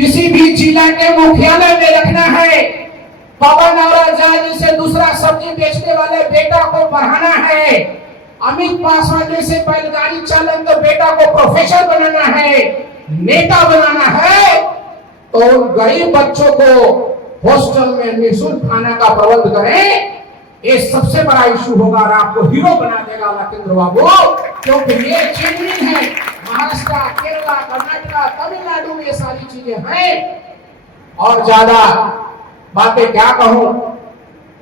किसी भी जिला के मुख्यालय में रखना है, पवन और आजादी से दूसरा सब्जी बेचने वाले बेटा को पढ़ाना है, अमित पासवान जैसे बैलगाड़ी चालक तो बेटा को प्रोफेसर बनाना है, नेता बनाना है, तो गरीब बच्चों को हॉस्टल में निःशुल्क खाना का प्रबंध करें। ये सबसे बड़ा इशू होगा और आपको हीरो बना देगा लखींद्र बाबू, क्योंकि ये चेंजिंग है। महाराष्ट्र, केरला, कर्नाटका, तमिलनाडु में ये सारी चीजें हैं। और ज्यादा बातें क्या कहूं,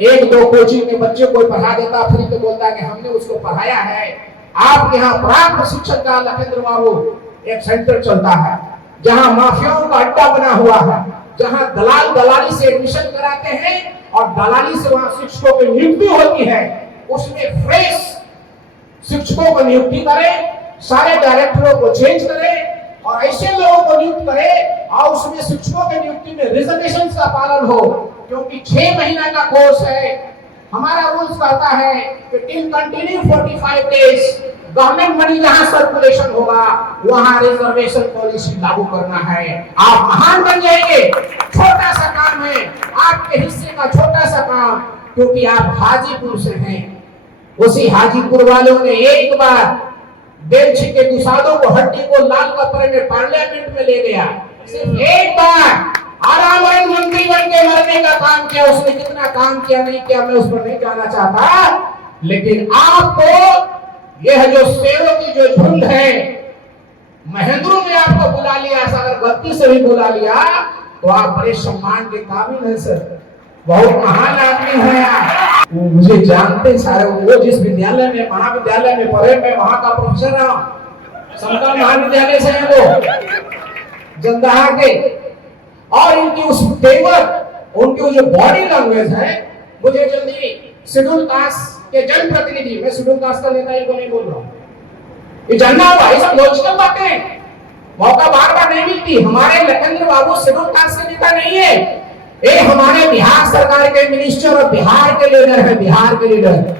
एक दो कोचिंग में बच्चे को पढ़ा देता फिर तो बोलता कि हमने उसको पढ़ाया है। आपके यहाँ प्राप्त शिक्षक का लखींद्र बाबू एक सेंटर चलता है जहां माफियाओं का अड्डा बना हुआ है, जहां दलाल दलाली से एडमिशन कराते हैं और दलाली से वहां शिक्षकों की नियुक्ति होती है। उसमें फ्रेश शिक्षकों को नियुक्ति करें, सारे डायरेक्टरों को चेंज करें और ऐसे लोगों को नियुक्त करें और उसमें शिक्षकों की नियुक्ति में रिजर्वेशन का पालन हो, क्योंकि 6 महीना का कोर्स है। हमारा रूल्स कहता है कि till continue 45 days government money जहां सर्कुलेशन होगा वहां रिजर्वेशन पॉलिसी लागू करना है। आप महान बन जाएंगे। छोटा सा काम है, आपके हिस्से का छोटा सा काम, क्योंकि आप हाजीपुर से हैं। उसी हाजीपुर वालों ने एक बार बेंच के दुसादों को, हड्डी को लाल कपड़े में पार्लियामेंट में ले गया। सिर्फ एक बार आरामन मंत्री बन के मरने का काम किया। उसने कितना काम किया नहीं किया मैं उस पर नहीं जाना चाहता, लेकिन आपको यह जो शेरों की जो झुंड है, महेंद्रों में आपको बुला लिया, अगर गलती से भी बुला लिया तो आप बड़े सम्मान के काबिल हैं सर, बहुत महान आदमी हैं आप। वो मुझे जानते सारे, वो जिस विद्यालय में महाविद्यालय में पढ़े मैं वहां का प्रोफेसर रहा, समता महाविद्यालय से है वो जंदाहा के। और इनकी उस तेवर, उनकी जो बॉडी लैंग्वेज है, मुझे जल्दी शेड्यूल कास्ट के जनप्रतिनिधि, मैं शेड्यूल कास्ट का नेता को नहीं बोल रहा हूँ, ये जानना होगा, ये सब लॉजिकल बातें मौका बार बार नहीं मिलती। हमारे लखींद्र बाबू शेड्यूल कास्ट के नेता नहीं है, ये हमारे बिहार सरकार के मिनिस्टर और बिहार के लीडर है, बिहार के लीडर।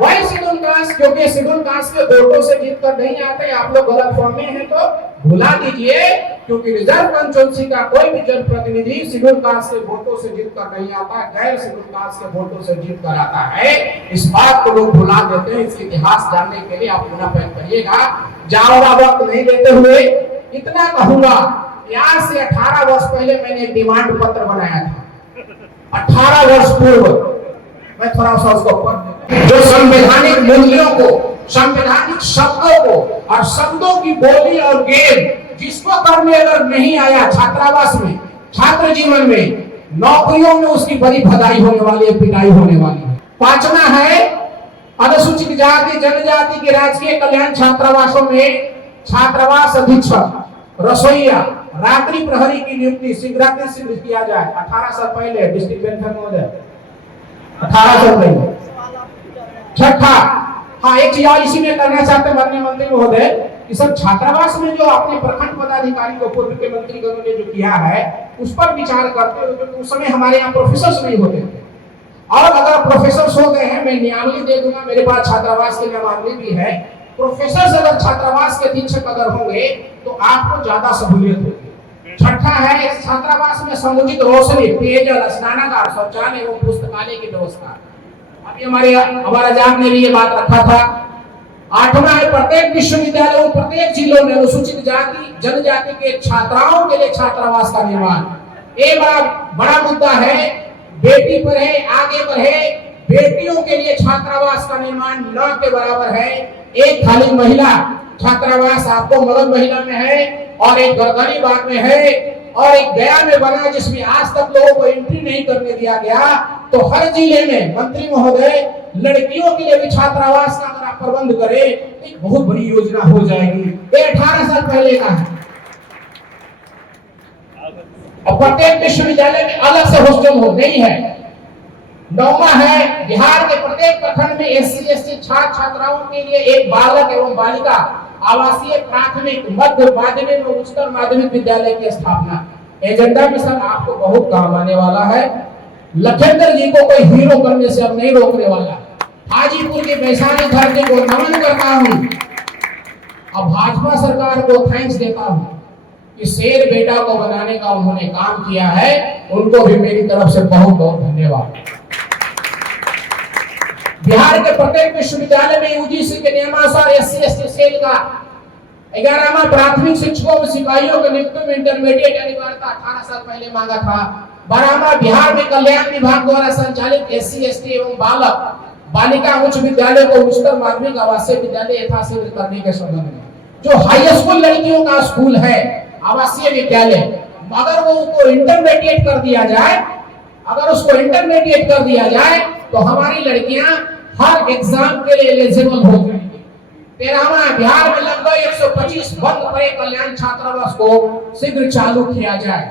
वही शेड्यूल कास्ट, क्योंकि शेड्यूल कास्ट के वोटों से जीत कर नहीं आते। आप लोग गलत फहमी हैं तो भुला दीजिए, क्योंकि रिजर्व कंस्टिट्यूंसी का कोई भी जनप्रतिनिधि शेड्यूल कास्ट के वोटों से जीत कर नहीं आता, गैर शेड्यूल कास्ट के वोटों से जीत कर आता है। इस बात को लोग भुला देते हैं। इसका इतिहास जानने के लिए आप पुनः पढ़ करिएगा। ज्यादा वक्त नहीं देते हुए इतना कहूंगा, आज से 18 वर्ष पहले मैंने डिमांड पत्र बनाया था। 18 वर्ष पूर्व मैं थोड़ा सा उसको पढ़, जो संवैधानिक मूल्यों को, संवैधानिक शब्दों को और शब्दों की बोली और गेम जिसको करने अगर नहीं आया छात्रावास में, छात्र जीवन में, नौकरियों में उसकी बड़ी भगाई होने वाली है, पिटाई होने वाली है। 5वां है अनुसूचित जाति जनजाति के राजकीय कल्याण छात्रावासों में छात्रावास अधीक्षक, रसोईया, रात्रि प्रहरी की नियुक्ति शीघ्र किया जाए। 18 साल पहले डिस्ट्रिक्ट वेलफेयर महोदय, 18 साल पहले। छठा, हाँ एक चीज और इसी में करना चाहते माननीय मंत्री महोदय कि सब छात्रावास में जो अपने प्रखंड पदाधिकारी को पूर्व के मंत्रीगणों ने जो किया है उस पर विचार करते हुए, क्योंकि उस समय हमारे यहाँ प्रोफेसर नहीं होते थे, और अगर प्रोफेसर हो गए हैं मैं नियामली दे दूंगा, मेरे पास छात्रावास के नियमावली भी है। प्रोफेसर अगर छात्रावास के अधीक्षक अगर होंगे तो आपको ज्यादा सहूलियत होगी। छठा है छात्रावास में समुचित रोशनी, पेयजल, स्नानागार, शौचालय एवं पुस्तकालय की व्यवस्था। अभी हमारा जाग ने भी ये बात रखा था। 8वां है प्रत्येक विश्वविद्यालयों, प्रत्येक जिलों में अनुसूचित जाति जनजाति के छात्राओं के लिए छात्रावास का निर्माण। एक बड़ा मुद्दा है, बेटी पढ़े आगे बढ़े, बेटियों के लिए छात्रावास का निर्माण न के बराबर है। एक खाली महिला छात्रावास आपको मगध महिला में है, और एक गर्दनीबाग में है, और एक गया में बना जिसमें आज तक लोगों को एंट्री नहीं करने दिया गया। तो हर जिले में मंत्री महोदय लड़कियों के लिए भी छात्रावास का अगर आप प्रबंध करें एक बहुत बड़ी योजना हो जाएगी। ये 18 साल पहले का है। और प्रत्येक विश्वविद्यालय में अलग से हॉस्टल हो नहीं है। 9वां है बिहार के प्रत्येक प्रखंड में SC ST छात्र छात्राओं के लिए एक बालक एवं बालिका आवासीय प्राथमिक मध्य माध्यमिक और उच्चतर माध्यमिक विद्यालय की स्थापना। एजेंडा में सब आपको बहुत काम आने वाला है। लखींद्र जी को कोई हीरो करने से अब नहीं रोकने वाला। हाजीपुर के वैशाली धरती को नमन करता हूँ। अब भाजपा सरकार को थैंक्स देता हूं कि शेर बेटा को बनाने का उन्होंने काम किया है, उनको भी मेरी तरफ से बहुत बहुत धन्यवाद। बिहार के प्रत्येक विश्वविद्यालय में यूजीसी के नियमानुसार SC/ST सेल का 11वां प्राथमिक शिक्षकों व सिपाहियों के नियुक्ति में इंटरमीडिएट अनिवार्यता 18 साल पहले मांगा था। 12वां बिहार में कल्याण विभाग द्वारा संचालित SC/ST एवं बालक बालिका उच्च विद्यालय को उच्चतर माध्यमिक आवासीय विद्यालय यथाशीघ्र करने के संबंध में जो हाई स्कूल लड़कियों का स्कूल है आवासीय विद्यालय, अगर वो उसको इंटरमीडिएट कर दिया जाए, तो हमारी लड़कियां हर एग्जाम के लिए एलिजिबल हो जाएंगी। 13वां बिहार में लगभग 125 बंद पड़े कल्याण छात्रावास को शीघ्र चालू किया जाए।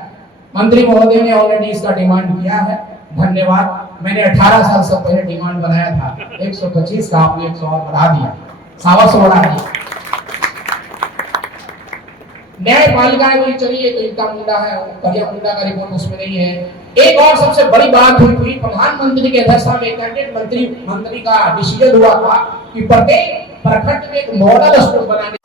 मंत्री महोदय ने ऑलरेडी इसका डिमांड किया है, धन्यवाद। मैंने 18 साल से पहले डिमांड बनाया था, 125 का आपने 100 और बढ़ा दिया, सावस बढ़ा दिया। न्यायपालिका भी चलिए, तो इनका मुद्दा है, करिया मुद्दा का रिपोर्ट उसमें नहीं है। एक और सबसे बड़ी बात हुई थी, प्रधानमंत्री की अध्यक्षता में कैबिनेट मंत्री का डिसीजन हुआ था कि प्रत्येक प्रखंड में एक मॉडल स्कूल बनाने